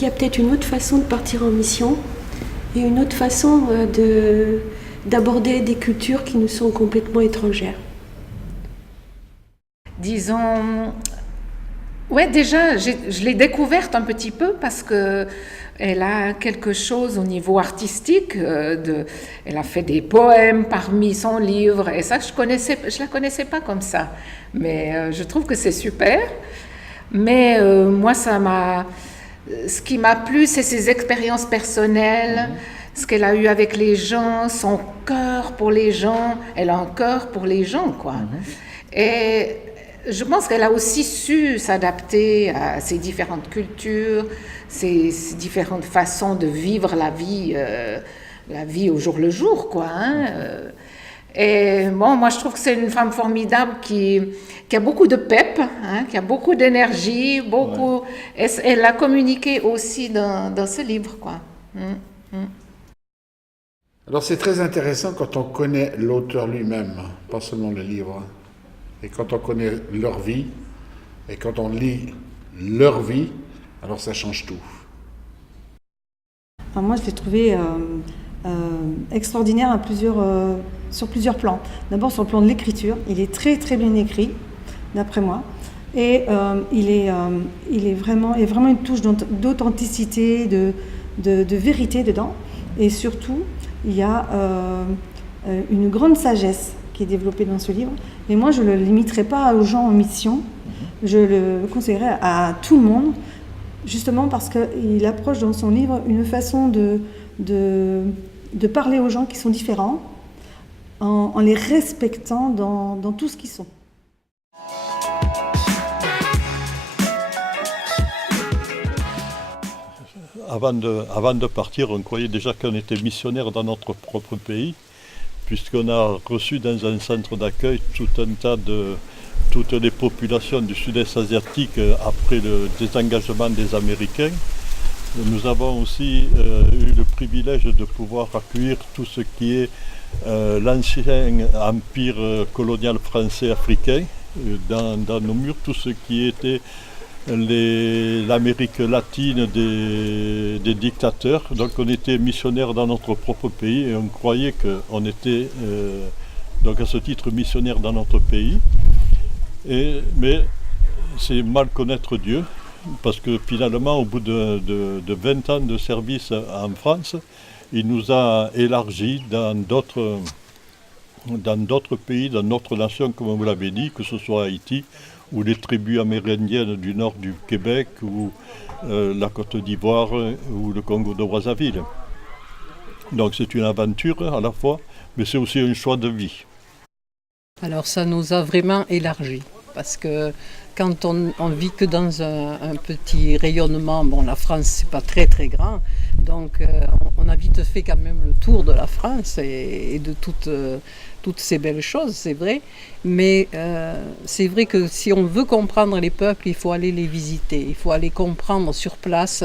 qu'il y a peut-être une autre façon de partir en mission et une autre façon d'aborder des cultures qui nous sont complètement étrangères. Disons, ouais, déjà, je l'ai découverte un petit peu parce que elle a quelque chose au niveau artistique. Elle a fait des poèmes parmi son livre et ça, je la connaissais pas comme ça. Mais je trouve que c'est super. Mais moi, ce qui m'a plu, c'est ses expériences personnelles, ce qu'elle a eu avec les gens, son cœur pour les gens. Elle a un cœur pour les gens, quoi. Et je pense qu'elle a aussi su s'adapter à ces différentes cultures, ces différentes façons de vivre la vie au jour le jour, quoi. Et bon, moi, je trouve que c'est une femme formidable qui a beaucoup de pep, qui a beaucoup d'énergie, beaucoup. Ouais. Elle a communiqué aussi dans ce livre, quoi. Alors, c'est très intéressant quand on connaît l'auteur lui-même, pas seulement le livre. Et quand on connaît leur vie, et quand on lit leur vie, alors ça change tout. Alors moi, je l'ai trouvé extraordinaire sur plusieurs plans. D'abord, sur le plan de l'écriture, il est très très bien écrit, d'après moi. Et il y a vraiment une touche d'authenticité, de vérité dedans. Et surtout, il y a une grande sagesse qui est développée dans ce livre. Et moi, je ne le limiterai pas aux gens en mission, je le conseillerais à tout le monde, justement parce qu'il approche dans son livre une façon de parler aux gens qui sont différents, en les respectant dans tout ce qu'ils sont. Avant de partir, on croyait déjà qu'on était missionnaire dans notre propre pays, puisqu'on a reçu dans un centre d'accueil toutes les populations du sud-est asiatique après le désengagement des Américains. Nous avons aussi eu le privilège de pouvoir accueillir tout ce qui est l'ancien empire colonial français africain dans nos murs, tout ce qui était l'Amérique latine des dictateurs. Donc on était missionnaires dans notre propre pays et on croyait qu'on était donc à ce titre missionnaires dans notre pays. Mais c'est mal connaître Dieu, parce que finalement au bout de 20 ans de service en France, il nous a élargis dans d'autres pays, dans d'autres nations, comme vous l'avez dit, que ce soit Haïti, ou les tribus amérindiennes du nord du Québec, ou la Côte d'Ivoire, ou le Congo de Brazzaville. Donc c'est une aventure à la fois, mais c'est aussi un choix de vie. Alors ça nous a vraiment élargi, parce que quand on vit que dans un petit rayonnement, bon, la France c'est pas très très grand, donc on a vite fait quand même le tour de la France et de toutes ces belles choses, c'est vrai, mais c'est vrai que si on veut comprendre les peuples, il faut aller les visiter, il faut aller comprendre sur place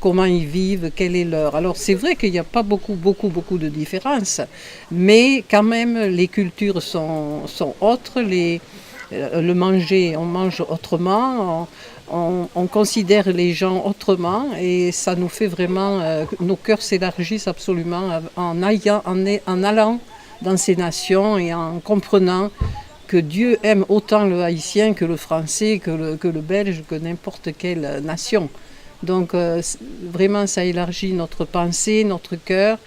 comment ils vivent, quelle est leur... Alors c'est vrai qu'il n'y a pas beaucoup de différences, mais quand même les cultures sont autres, le manger, on mange autrement, on considère les gens autrement et ça nous fait vraiment... nos cœurs s'élargissent absolument en allant dans ces nations et en comprenant que Dieu aime autant le haïtien que le français, que le belge, que n'importe quelle nation. Donc vraiment ça élargit notre pensée, notre cœur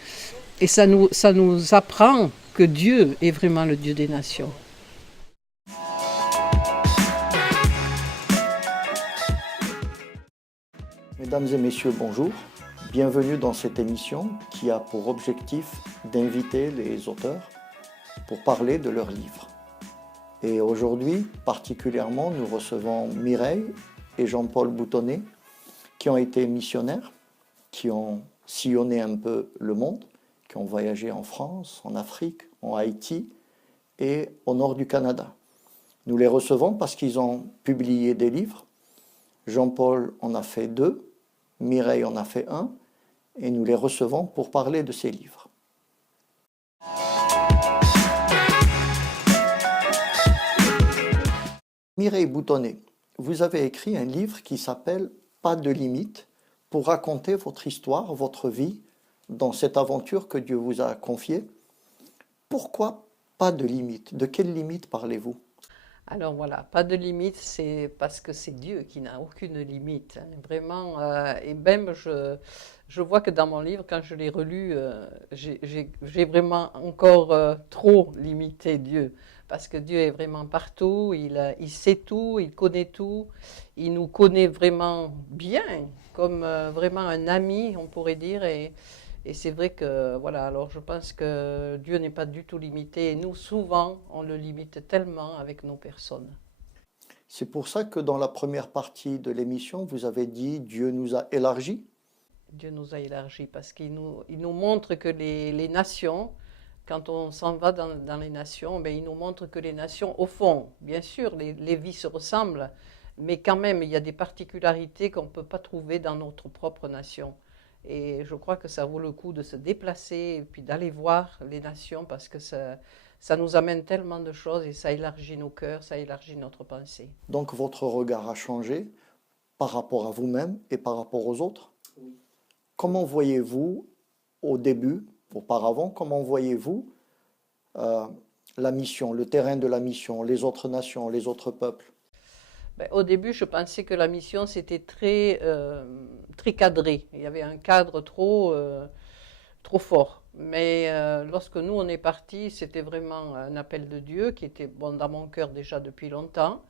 et ça nous apprend que Dieu est vraiment le Dieu des nations. Mesdames et messieurs, bonjour. Bienvenue dans cette émission qui a pour objectif d'inviter les auteurs pour parler de leurs livres. Et aujourd'hui, particulièrement, nous recevons Mireille et Jean-Paul Boutonnet qui ont été missionnaires, qui ont sillonné un peu le monde, qui ont voyagé en France, en Afrique, en Haïti et au nord du Canada. Nous les recevons parce qu'ils ont publié des livres. Jean-Paul en a fait 2, Mireille en a fait 1, et nous les recevons pour parler de ces livres. Mireille Boutonnet, vous avez écrit un livre qui s'appelle « Pas de limite » pour raconter votre histoire, votre vie, dans cette aventure que Dieu vous a confiée. Pourquoi pas de limite? De quelle limite parlez-vous? Alors voilà, pas de limite, c'est parce que c'est Dieu qui n'a aucune limite, hein. Vraiment, et même je vois que dans mon livre, quand je l'ai relu, j'ai vraiment encore trop limité Dieu. Parce que Dieu est vraiment partout, il sait tout, il connaît tout, il nous connaît vraiment bien, comme vraiment un ami, on pourrait dire. Et c'est vrai que, voilà, alors je pense que Dieu n'est pas du tout limité. Et nous, souvent, on le limite tellement avec nos personnes. C'est pour ça que dans la première partie de l'émission, vous avez dit Dieu nous a élargis. Dieu nous a élargis parce il nous montre que les nations, quand on s'en va dans les nations, ben, il nous montre que les nations, au fond, bien sûr, les vies se ressemblent, mais quand même, il y a des particularités qu'on ne peut pas trouver dans notre propre nation. Et je crois que ça vaut le coup de se déplacer et puis d'aller voir les nations parce que ça nous amène tellement de choses et ça élargit nos cœurs, ça élargit notre pensée. Donc votre regard a changé par rapport à vous-même et par rapport aux autres. Oui. Comment voyez-vous au début, auparavant, comment voyez-vous la mission, le terrain de la mission, les autres nations, les autres peuples? Ben, au début, je pensais que la mission, c'était très cadré. Il y avait un cadre trop fort. Mais lorsque nous, on est partis, c'était vraiment un appel de Dieu qui était bon, dans mon cœur déjà depuis longtemps.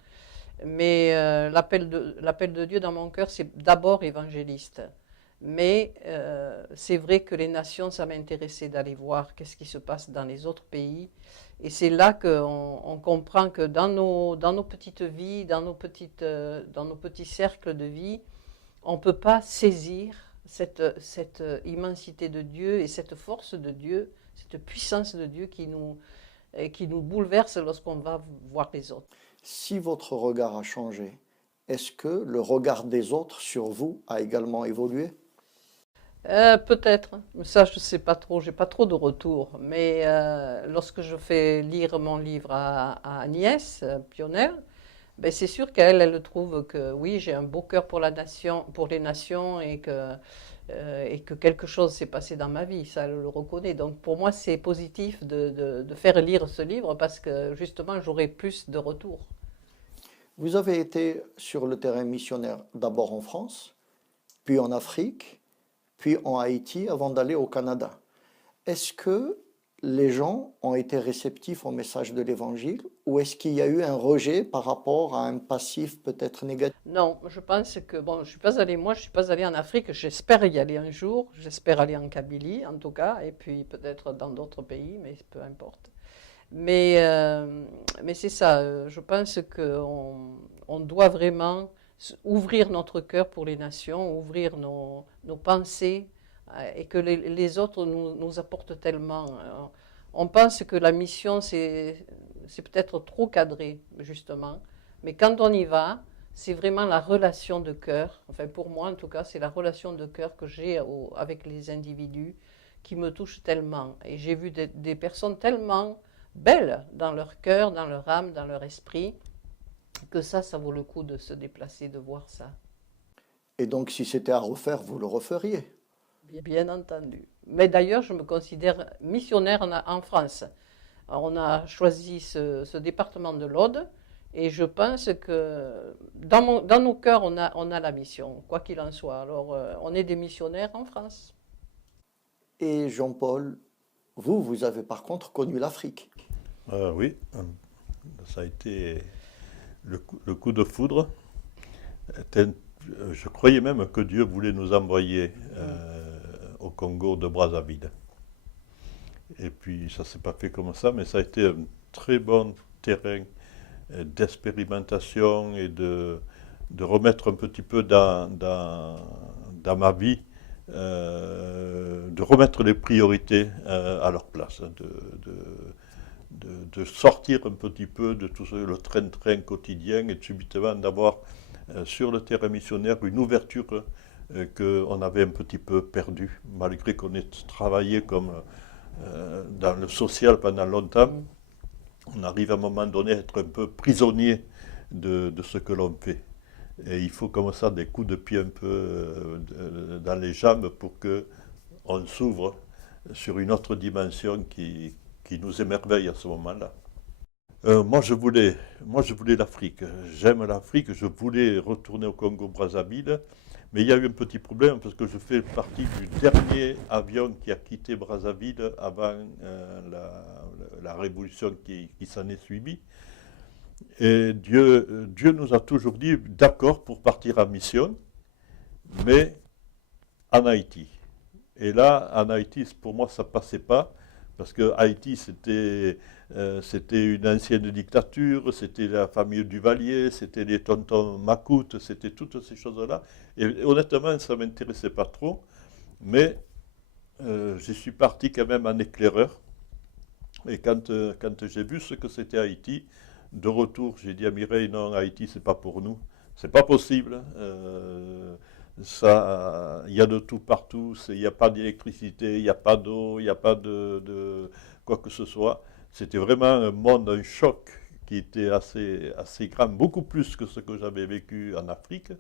Mais l'appel de Dieu dans mon cœur, c'est d'abord évangéliste. Mais c'est vrai que les nations, ça m'intéressait d'aller voir qu'est-ce qui se passe dans les autres pays. Et c'est là qu'on comprend que dans nos petites vies, dans nos petits cercles de vie, on ne peut pas saisir cette immensité de Dieu et cette force de Dieu, cette puissance de Dieu qui nous bouleverse lorsqu'on va voir les autres. Si votre regard a changé, est-ce que le regard des autres sur vous a également évolué? Peut-être, ça je ne sais pas trop, j'ai pas trop de retours, mais lorsque je fais lire mon livre à Agnès, Pionnière, ben c'est sûr elle trouve que oui, j'ai un beau cœur pour les nations et que quelque chose s'est passé dans ma vie, ça elle le reconnaît. Donc pour moi c'est positif de faire lire ce livre parce que justement j'aurai plus de retours. Vous avez été sur le terrain missionnaire d'abord en France, puis en Afrique, puis en Haïti avant d'aller au Canada. Est-ce que les gens ont été réceptifs au message de l'Évangile ou est-ce qu'il y a eu un rejet par rapport à un passif peut-être négatif? Non, je pense que, bon, je suis pas allée en Afrique, j'espère y aller un jour, j'espère aller en Kabylie en tout cas, et puis peut-être dans d'autres pays, mais peu importe. Mais c'est ça, je pense qu'on doit vraiment ouvrir notre cœur pour les nations, ouvrir nos pensées et que les autres nous apportent tellement. On pense que la mission, c'est peut-être trop cadré, justement, mais quand on y va, c'est vraiment la relation de cœur, enfin pour moi en tout cas, c'est la relation de cœur que j'ai avec les individus qui me touche tellement. Et j'ai vu des personnes tellement belles dans leur cœur, dans leur âme, dans leur esprit, que ça vaut le coup de se déplacer, de voir ça. Et donc, si c'était à refaire, vous le referiez? Bien entendu. Mais d'ailleurs, je me considère missionnaire en France. Alors, on a choisi ce département de l'Aude, et je pense que dans nos cœurs, on a la mission, quoi qu'il en soit. Alors, on est des missionnaires en France. Et Jean-Paul, vous avez par contre connu l'Afrique. Oui, ça a été le coup de foudre. Je croyais même que Dieu voulait nous envoyer au Congo de Brazzaville. Et puis ça ne s'est pas fait comme ça, mais ça a été un très bon terrain d'expérimentation et de remettre un petit peu dans ma vie, de remettre les priorités à leur place, de sortir un petit peu de tout le train-train quotidien et subitement d'avoir sur le terrain missionnaire une ouverture qu'on avait un petit peu perdue, malgré qu'on ait travaillé comme dans le social pendant longtemps. On arrive à un moment donné à être un peu prisonnier de ce que l'on fait. Et il faut comme ça des coups de pied un peu dans les jambes pour qu'on s'ouvre sur une autre dimension qui nous émerveille à ce moment-là. Moi, je voulais l'Afrique. J'aime l'Afrique. Je voulais retourner au Congo-Brazzaville. Mais il y a eu un petit problème parce que je fais partie du dernier avion qui a quitté Brazzaville avant la révolution qui s'en est suivie. Et Dieu nous a toujours dit d'accord pour partir en mission, mais en Haïti. Et là, en Haïti, pour moi, ça ne passait pas, parce que Haïti, c'était une ancienne dictature, c'était la famille Duvalier, c'était les tontons Macoute, c'était toutes ces choses-là. Et honnêtement, ça ne m'intéressait pas trop, mais je suis parti quand même en éclaireur. Et quand j'ai vu ce que c'était Haïti, de retour, j'ai dit à Mireille, non, Haïti, c'est pas pour nous. C'est pas possible. Il y a de tout partout. Il n'y a pas d'électricité, il n'y a pas d'eau, il n'y a pas de quoi que ce soit. C'était vraiment un monde, un choc qui était assez grand, beaucoup plus que ce que j'avais vécu en Afrique.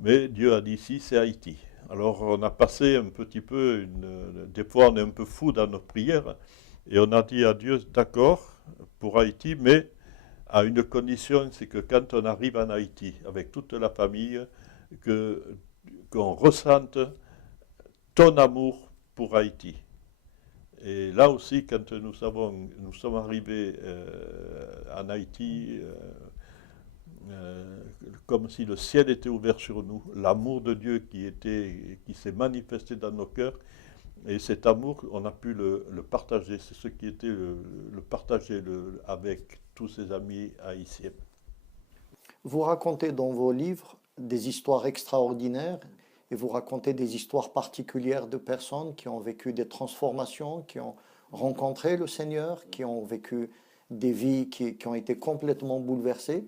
Mais Dieu a dit, ici, c'est Haïti. Alors on a passé un petit peu, des fois on est un peu fou dans nos prières, et on a dit à Dieu, d'accord, pour Haïti, mais à une condition, c'est que quand on arrive en Haïti, avec toute la famille, qu'on ressente ton amour pour Haïti. Et là aussi, quand nous sommes arrivés en Haïti, comme si le ciel était ouvert sur nous, l'amour de Dieu qui s'est manifesté dans nos cœurs, et cet amour, on a pu le partager. C'est ce qui était le partager avec tous ses amis haïtiens. Vous racontez dans vos livres des histoires extraordinaires et vous racontez des histoires particulières de personnes qui ont vécu des transformations, qui ont rencontré le Seigneur, qui ont vécu des vies qui ont été complètement bouleversées.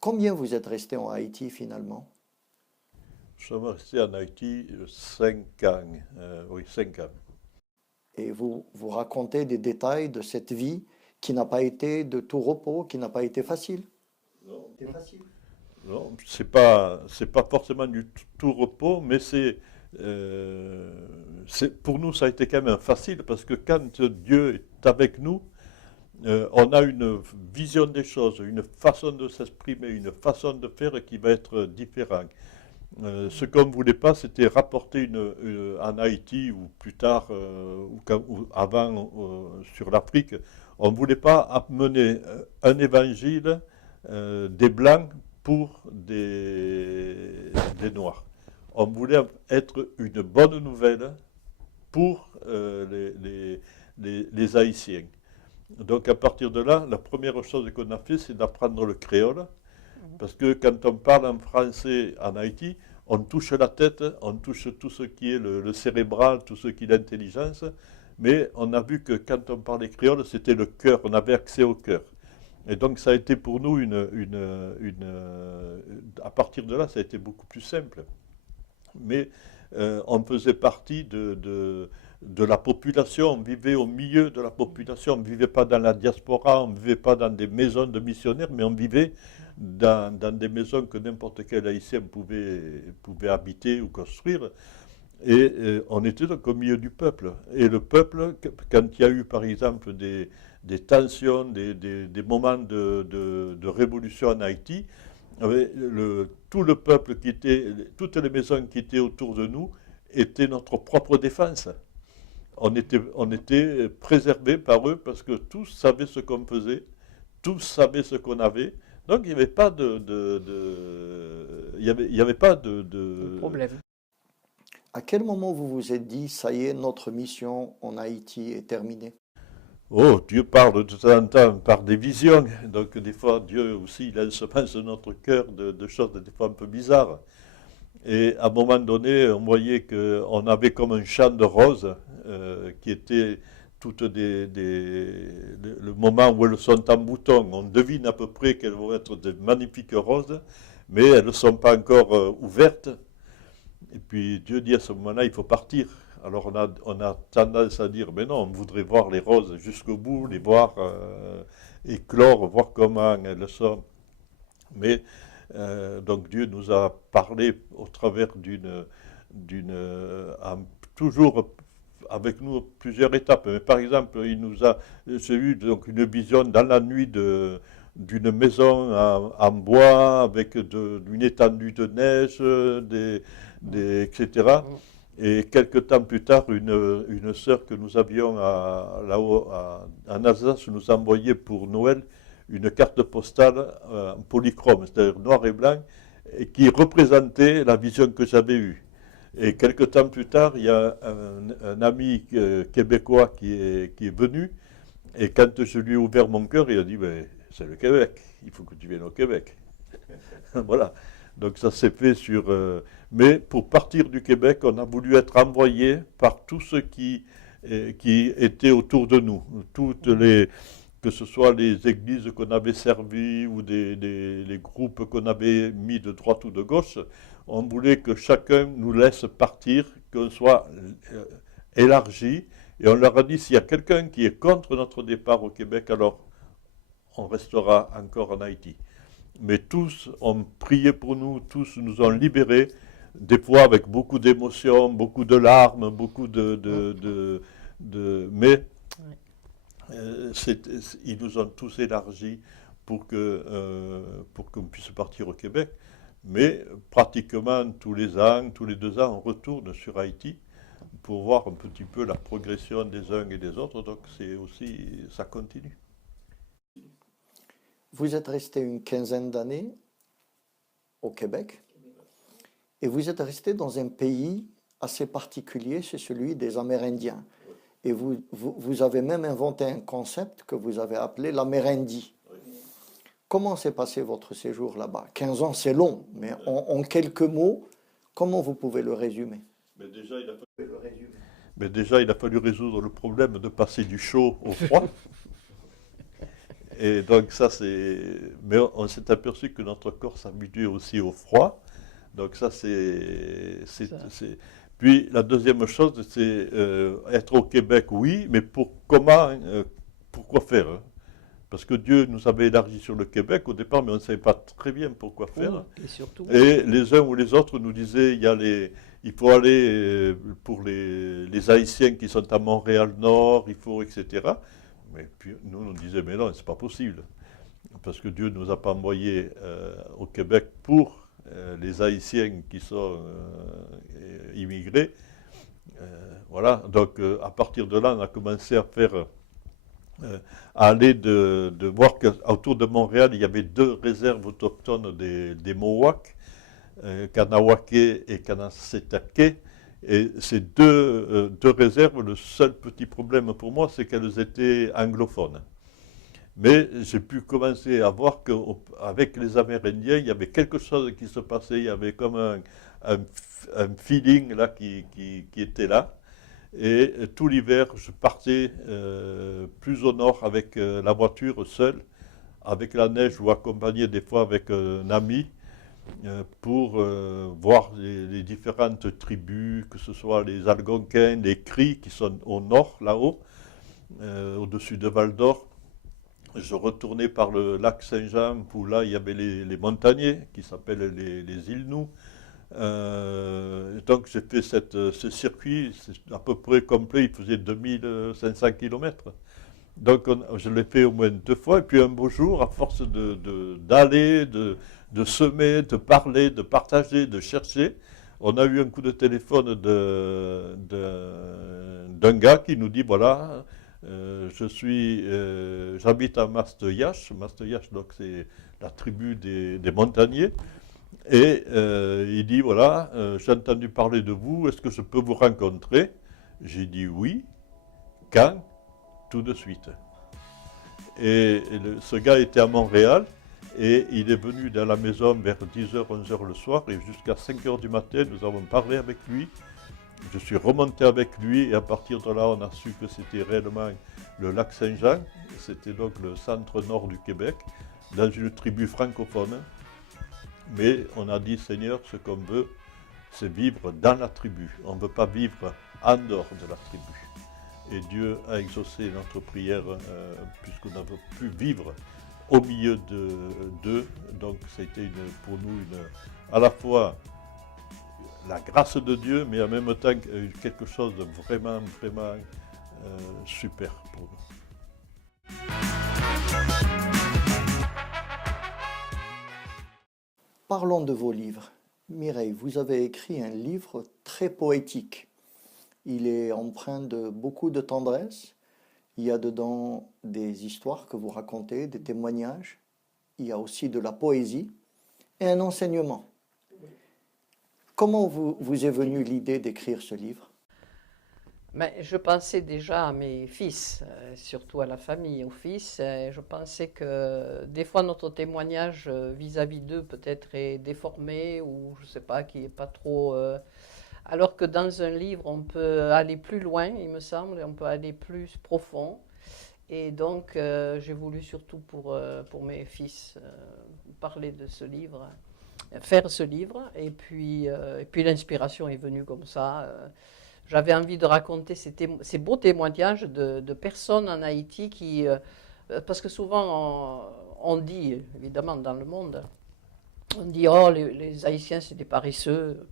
Combien vous êtes resté en Haïti finalement? Nous sommes restés en Haïti 5 ans. Oui, 5 ans. Et vous racontez des détails de cette vie qui n'a pas été de tout repos, qui n'a pas été facile. Non, non, c'est pas forcément du tout repos, mais pour nous, ça a été quand même facile, parce que quand Dieu est avec nous, on a une vision des choses, une façon de s'exprimer, une façon de faire qui va être différente. Ce qu'on ne voulait pas, c'était rapporter en Haïti, ou plus tard, ou avant sur l'Afrique, on ne voulait pas amener un évangile des Blancs pour des Noirs. On voulait être une bonne nouvelle pour les Haïtiens. Donc à partir de là, la première chose qu'on a fait, c'est d'apprendre le créole. Parce que quand on parle en français en Haïti, on touche la tête, on touche tout ce qui est le cérébral, tout ce qui est l'intelligence. Mais on a vu que quand on parlait créole, c'était le cœur, on avait accès au cœur. Et donc ça a été pour nous à partir de là, ça a été beaucoup plus simple. Mais on faisait partie de la population, on vivait au milieu de la population, on ne vivait pas dans la diaspora, on ne vivait pas dans des maisons de missionnaires, mais on vivait dans des maisons que n'importe quel haïtien pouvait habiter ou construire. Et on était donc au milieu du peuple. Et le peuple, quand il y a eu par exemple des tensions, des moments de révolution en Haïti, tout le peuple toutes les maisons qui étaient autour de nous étaient notre propre défense. On était préservés par eux parce que tous savaient ce qu'on faisait, tous savaient ce qu'on avait. Donc il n'y avait pas il y avait pas de problème. À quel moment vous vous êtes dit, ça y est, notre mission en Haïti est terminée? Oh, Dieu parle de temps en temps par des visions. Donc des fois, Dieu aussi, il ensemence notre cœur de choses des fois un peu bizarres. Et à un moment donné, on voyait qu'on avait comme un champ de roses qui était toutes le moment où elles sont en bouton. On devine à peu près qu'elles vont être de magnifiques roses, mais elles ne sont pas encore ouvertes. Et puis Dieu dit à ce moment-là, il faut partir. Alors on a tendance à dire, mais non, on voudrait voir les roses jusqu'au bout, les voir éclore, voir comment elles sont. Mais Donc Dieu nous a parlé au travers toujours avec nous plusieurs étapes. Mais par exemple, j'ai eu donc une vision dans la nuit d'une maison en bois avec une étendue de neige, etc. Et quelques temps plus tard, une sœur que nous avions là-haut en Alsace nous a envoyé pour Noël une carte postale en polychrome, c'est-à-dire noir et blanc, et qui représentait la vision que j'avais eue. Et quelques temps plus tard, il y a un ami québécois qui est venu, et quand je lui ai ouvert mon cœur, il a dit ben, c'est le Québec, il faut que tu viennes au Québec. Voilà. Donc ça s'est fait mais pour partir du Québec, on a voulu être envoyé par tous ceux qui étaient autour de nous, que ce soit les églises qu'on avait servies ou les groupes qu'on avait mis de droite ou de gauche. On voulait que chacun nous laisse partir, qu'on soit élargi. Et on leur a dit, s'il y a quelqu'un qui est contre notre départ au Québec, alors on restera encore en Haïti. Mais tous ont prié pour nous, tous nous ont libérés, des fois avec beaucoup d'émotions, beaucoup de larmes, beaucoup mais ils nous ont tous élargis pour qu'on puisse partir au Québec. Mais pratiquement tous les ans, tous les 2 ans, on retourne sur Haïti pour voir un petit peu la progression des uns et des autres. Donc ça continue. Vous êtes resté une quinzaine d'années au Québec et vous êtes resté dans un pays assez particulier, c'est celui des Amérindiens. Et vous avez même inventé un concept que vous avez appelé l'Amérindie. Comment s'est passé votre séjour là-bas? 15 ans, c'est long, mais en quelques mots, comment vous pouvez le résumer? Mais déjà, il a fallu résoudre le problème de passer du chaud au froid. Et donc ça, mais on s'est aperçu que notre corps s'habituait aussi au froid. Donc ça, Puis la deuxième chose, c'est être au Québec, oui, mais pourquoi faire, hein? Parce que Dieu nous avait élargi sur le Québec au départ, mais on ne savait pas très bien pourquoi faire. Et les uns ou les autres nous disaient, il faut aller pour les Haïtiens qui sont à Montréal-Nord, il faut, etc. Mais puis nous, on disait, mais non, c'est pas possible. Parce que Dieu ne nous a pas envoyés au Québec pour les Haïtiens qui sont immigrés. Voilà, donc à partir de là, on a commencé à aller de voir qu'autour de Montréal, il y avait 2 réserves autochtones des Mohawks, Kanawake et Kanasetake. Et ces deux réserves, le seul petit problème pour moi, c'est qu'elles étaient anglophones. Mais j'ai pu commencer à voir qu'avec les Amérindiens, il y avait quelque chose qui se passait, il y avait comme un feeling là qui était là. Et tout l'hiver, je partais plus au nord avec la voiture seule, avec la neige ou accompagné des fois avec un ami, pour voir les différentes tribus, que ce soit les Algonquins, les Cris qui sont au nord, là-haut, au-dessus de Val-d'Or. Je retournais par le lac Saint-Jean, où là, il y avait les montagnais, qui s'appellent les Îles-Nou. Donc j'ai fait ce circuit, c'est à peu près complet, il faisait 2500 km. Donc je l'ai fait au moins 2 fois, et puis un beau jour, à force d'aller, de semer, de parler, de partager, de chercher, on a eu un coup de téléphone d'un gars qui nous dit, voilà, j'habite à Maste-Yache, donc c'est la tribu des montagnais, et il dit, voilà, j'ai entendu parler de vous, est-ce que je peux vous rencontrer? J'ai dit oui, quand? Tout de suite. Et ce gars était à Montréal, et il est venu dans la maison vers 10h, 11h le soir, et jusqu'à 5h du matin, nous avons parlé avec lui. Je suis remonté avec lui, et à partir de là, on a su que c'était réellement le lac Saint-Jean. C'était donc le centre-nord du Québec, dans une tribu francophone. Mais on a dit, Seigneur, ce qu'on veut, c'est vivre dans la tribu. On ne veut pas vivre en dehors de la tribu. Et Dieu a exaucé notre prière, puisqu'on a pu vivre au milieu d'eux. Donc c'était pour nous à la fois la grâce de Dieu, mais en même temps quelque chose de vraiment, vraiment super pour nous. Parlons de vos livres. Mireille, vous avez écrit un livre très poétique. Il est empreint de beaucoup de tendresse. Il y a dedans des histoires que vous racontez, des témoignages. Il y a aussi de la poésie et un enseignement. Comment vous est venue l'idée d'écrire ce livre? Mais je pensais déjà à mes fils, surtout à la famille, aux fils. Et je pensais que des fois notre témoignage vis-à-vis d'eux peut-être est déformé ou je ne sais pas, qui n'est pas trop... alors que dans un livre, on peut aller plus loin, il me semble, et on peut aller plus profond. Et donc, j'ai voulu surtout pour mes fils parler de ce livre, faire ce livre. Et puis l'inspiration est venue comme ça. J'avais envie de raconter ces beaux témoignages de personnes en Haïti qui... parce que souvent, on dit, évidemment, dans le monde, on dit, oh, les Haïtiens, c'est des paresseux.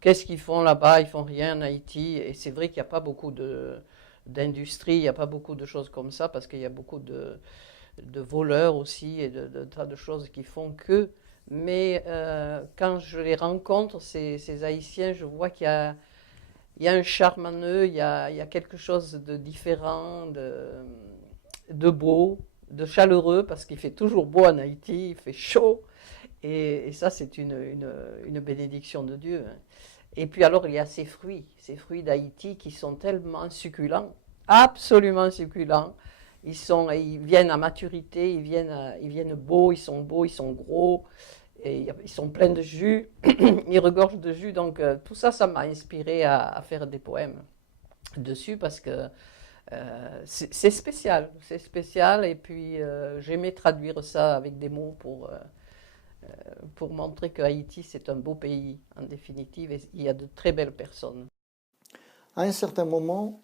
Qu'est-ce qu'ils font là-bas? Ils font rien en Haïti. Et c'est vrai qu'il n'y a pas beaucoup d'industrie, il n'y a pas beaucoup de choses comme ça, parce qu'il y a beaucoup de voleurs aussi et de tas de choses qui font que... Mais quand je les rencontre, ces Haïtiens, je vois qu'il y a un charme en eux, il y a quelque chose de différent, de beau, de chaleureux, parce qu'il fait toujours beau en Haïti, il fait chaud. Et ça, c'est une bénédiction de Dieu. Hein. Et puis alors, il y a ces fruits d'Haïti qui sont tellement succulents, absolument succulents. Ils viennent à maturité, ils viennent beaux, ils sont gros, et ils sont pleins de jus, ils regorgent de jus. Donc tout ça, ça m'a inspiré à faire des poèmes dessus parce que c'est spécial. Et puis j'aimais traduire ça avec des mots pour montrer que Haïti, c'est un beau pays, en définitive, et il y a de très belles personnes. À un certain moment,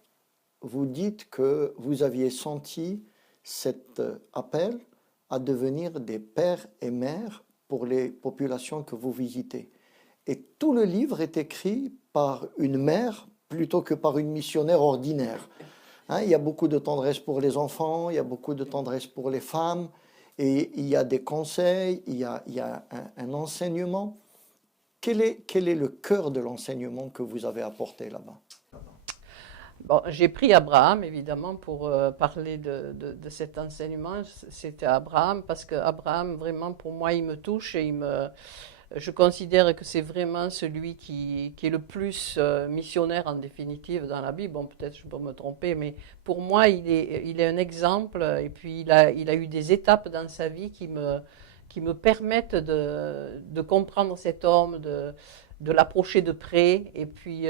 vous dites que vous aviez senti cet appel à devenir des pères et mères pour les populations que vous visitez. Et tout le livre est écrit par une mère plutôt que par une missionnaire ordinaire. Hein, il y a beaucoup de tendresse pour les enfants, il y a beaucoup de tendresse pour les femmes, et il y a des conseils, il y a un enseignement. Quel est le cœur de l'enseignement que vous avez apporté là-bas? Bon, j'ai pris Abraham, évidemment, pour parler de cet enseignement. C'était Abraham, parce qu'Abraham, vraiment, pour moi, il me touche et je considère que c'est vraiment celui qui est le plus missionnaire, en définitive, dans la Bible. Bon, peut-être je peux me tromper, mais pour moi, il est un exemple. Et puis, il a eu des étapes dans sa vie qui me permettent de comprendre cet homme, de l'approcher de près. Et puis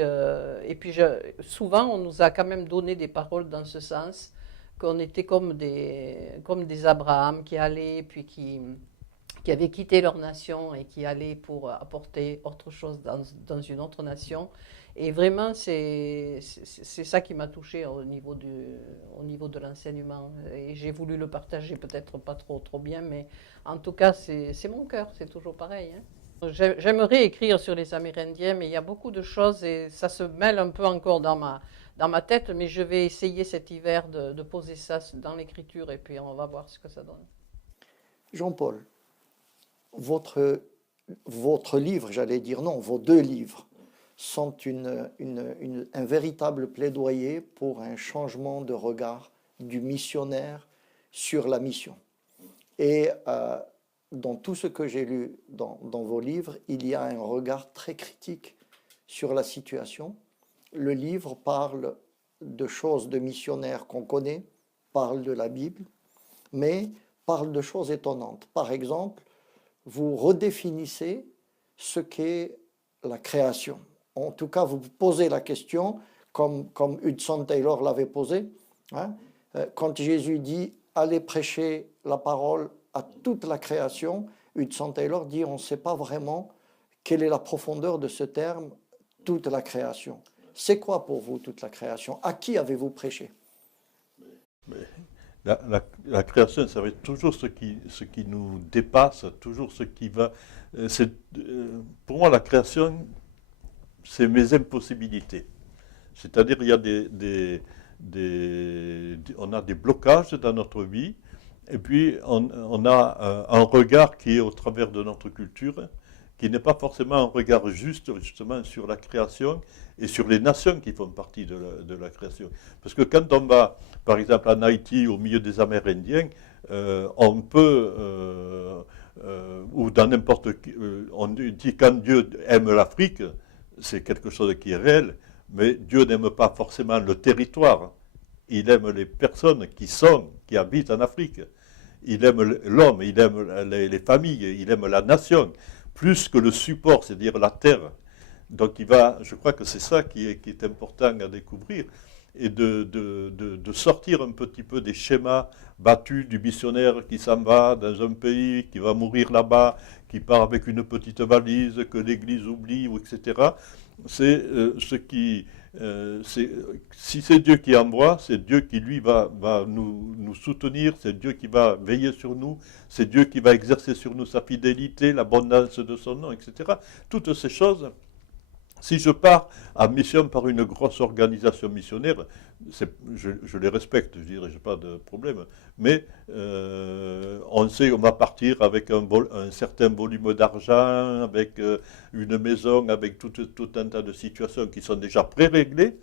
souvent, on nous a quand même donné des paroles dans ce sens, qu'on était comme des Abraham qui allaient, puis qui avaient quitté leur nation et qui allaient pour apporter autre chose dans une autre nation. Et vraiment, c'est ça qui m'a touchée au niveau de l'enseignement. Et j'ai voulu le partager, peut-être pas trop bien, mais en tout cas, c'est mon cœur, c'est toujours pareil. Hein. J'aimerais écrire sur les Amérindiens, mais il y a beaucoup de choses et ça se mêle un peu encore dans ma tête, mais je vais essayer cet hiver de poser ça dans l'écriture et puis on va voir ce que ça donne. Jean-Paul, votre livre, j'allais dire non, vos deux livres, sont un véritable plaidoyer pour un changement de regard du missionnaire sur la mission. Et dans tout ce que j'ai lu dans vos livres, il y a un regard très critique sur la situation. Le livre parle de choses de missionnaires qu'on connaît, parle de la Bible, mais parle de choses étonnantes. Par exemple, vous redéfinissez ce qu'est la création. En tout cas, vous posez la question, comme Hudson Taylor l'avait posé, hein, quand Jésus dit « Allez prêcher la parole à toute la création », Hudson Taylor dit « On ne sait pas vraiment quelle est la profondeur de ce terme, toute la création ». C'est quoi pour vous toute la création? À qui avez-vous prêché? la création, ça va être toujours ce qui nous dépasse, toujours ce qui va... pour moi, la création, c'est mes impossibilités. C'est-à-dire, il y a on a des blocages dans notre vie, et puis on a un regard qui est au travers de notre culture, qui n'est pas forcément un regard juste justement sur la création et sur les nations qui font partie de la création. Parce que quand on va, par exemple, en Haïti, au milieu des Amérindiens, on peut, ou dans n'importe qui, on dit quand Dieu aime l'Afrique, c'est quelque chose qui est réel, mais Dieu n'aime pas forcément le territoire. Il aime les personnes qui habitent en Afrique. Il aime l'homme, il aime les familles, il aime la nation, plus que le support, c'est-à-dire la terre. Donc je crois que c'est ça qui est important à découvrir, et de sortir un petit peu des schémas battus du missionnaire qui s'en va dans un pays, qui va mourir là-bas, qui part avec une petite valise, que l'Église oublie, etc. C'est si c'est Dieu qui envoie, c'est Dieu qui, lui, va nous soutenir, c'est Dieu qui va veiller sur nous, c'est Dieu qui va exercer sur nous sa fidélité, l'abondance de son nom, etc. Toutes ces choses, si je pars en mission par une grosse organisation missionnaire, je les respecte, je dirais, je n'ai pas de problème, mais on sait qu'on va partir avec un certain volume d'argent, avec une maison, avec tout un tas de situations qui sont déjà pré-réglées,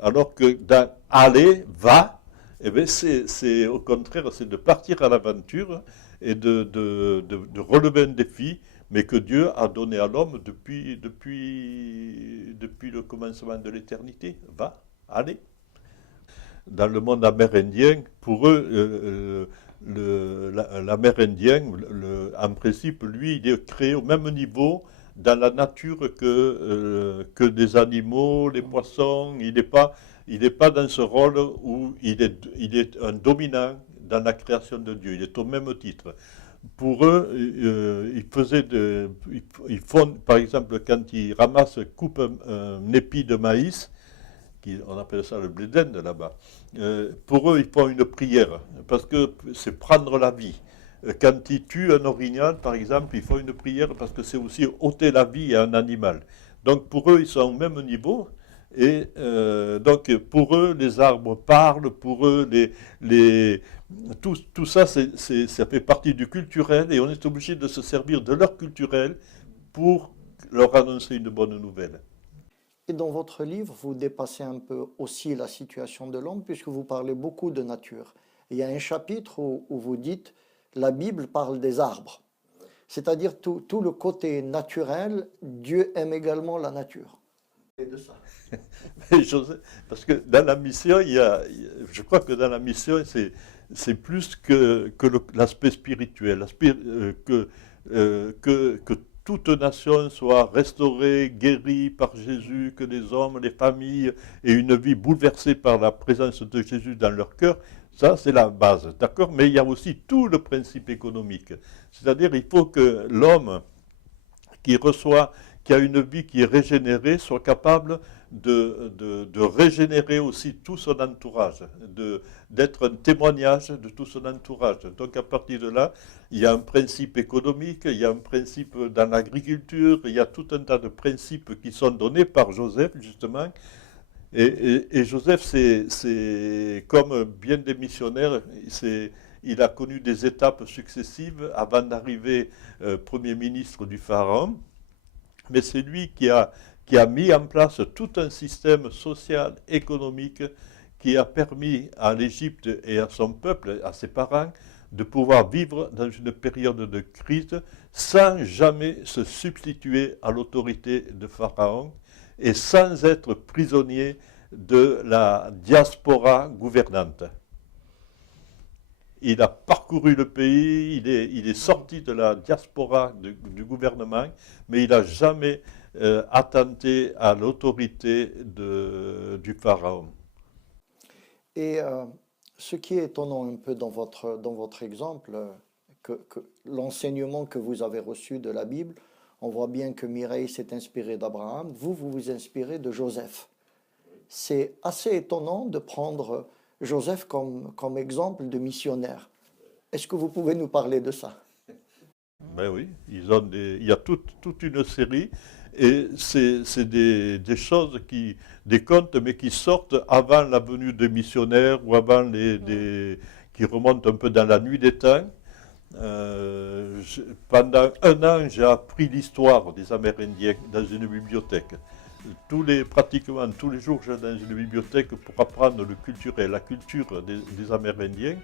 alors que dans aller, va, eh bien c'est au contraire, c'est de partir à l'aventure et de relever un défi, mais que Dieu a donné à l'homme depuis le commencement de l'éternité. Va, allez. Dans le monde amérindien, pour eux, l'Amérindien, en principe, lui, il est créé au même niveau dans la nature que des animaux, les poissons. Il n'est pas dans ce rôle où il est un dominant dans la création de Dieu. Il est au même titre. Pour eux, ils font, par exemple, quand ils coupent un épi de maïs, on appelle ça le blé d'Inde là-bas, pour eux, ils font une prière, parce que c'est prendre la vie. Quand ils tuent un orignal, par exemple, ils font une prière parce que c'est aussi ôter la vie à un animal. Donc pour eux, ils sont au même niveau. Et donc pour eux, les arbres parlent, pour eux, tout ça, ça fait partie du culturel, et on est obligé de se servir de leur culturel pour leur annoncer une bonne nouvelle. Et dans votre livre, vous dépassez un peu aussi la situation de l'homme, puisque vous parlez beaucoup de nature. Il y a un chapitre où vous dites « La Bible parle des arbres ». C'est-à-dire tout le côté naturel, Dieu aime également la nature. Et de ça. Parce que dans la mission, je crois que dans la mission, c'est plus que l'aspect spirituel, que toute nation soit restaurée, guérie par Jésus, que les hommes, les familles aient une vie bouleversée par la présence de Jésus dans leur cœur. Ça, c'est la base, d'accord? Mais il y a aussi tout le principe économique. C'est-à-dire, il faut que l'homme qui a une vie qui est régénérée, soit capable de régénérer aussi tout son entourage, d'être un témoignage de tout son entourage. Donc à partir de là, il y a un principe économique, il y a un principe dans l'agriculture, il y a tout un tas de principes qui sont donnés par Joseph, justement. Et Joseph, c'est comme bien des missionnaires, il a connu des étapes successives avant d'arriver Premier ministre du Pharaon. Mais c'est lui qui a mis en place tout un système social, économique, qui a permis à l'Égypte et à son peuple, à ses parents, de pouvoir vivre dans une période de crise sans jamais se substituer à l'autorité de Pharaon et sans être prisonnier de la diaspora gouvernante. Il a parcouru le pays, il est sorti de la diaspora du gouvernement, mais il n'a jamais attenté à l'autorité du Pharaon. Et ce qui est étonnant un peu dans votre exemple, que l'enseignement que vous avez reçu de la Bible, on voit bien que Mireille s'est inspirée d'Abraham, vous vous inspirez de Joseph. C'est assez étonnant de prendre Joseph comme exemple de missionnaire. Est-ce que vous pouvez nous parler de ça? Ben oui, il y a toute une série, et c'est des choses des contes, mais qui sortent avant la venue des missionnaires ou avant qui remontent un peu dans la nuit des temps. Pendant un an, j'ai appris l'histoire des Amérindiens dans une bibliothèque. Pratiquement tous les jours, j'allais dans une bibliothèque pour apprendre le culturel, la culture des Amérindiens.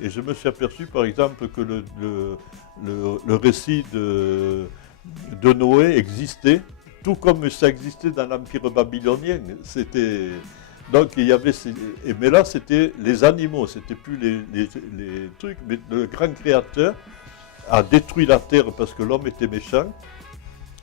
Et je me suis aperçu, par exemple, que le récit de Noé existait, tout comme ça existait dans l'Empire babylonien. Donc il y avait mais là, c'était les animaux, c'était plus les trucs, mais le grand créateur a détruit la terre parce que l'homme était méchant.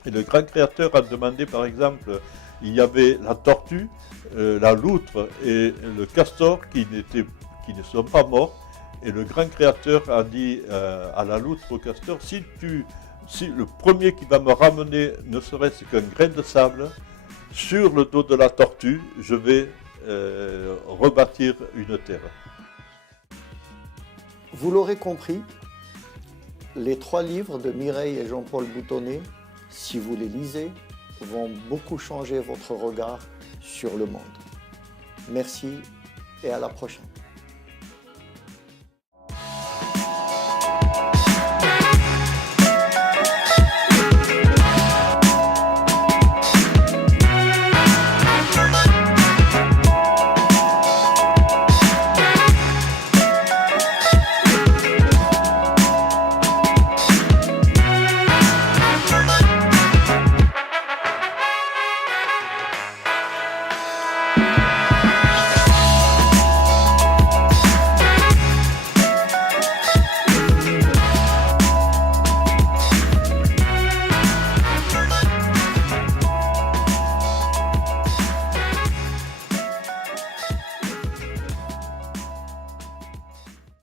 Et le grand créateur a demandé, par exemple, il y avait la tortue, la loutre et le castor qui ne sont pas morts. Et le grand créateur a dit à la loutre, au castor, si le premier qui va me ramener ne serait-ce qu'un grain de sable, sur le dos de la tortue, je vais rebâtir une terre. Vous l'aurez compris, les 3 livres de Mireille et Jean-Paul Boutonnet, si vous les lisez, vont beaucoup changer votre regard sur le monde. Merci et à la prochaine.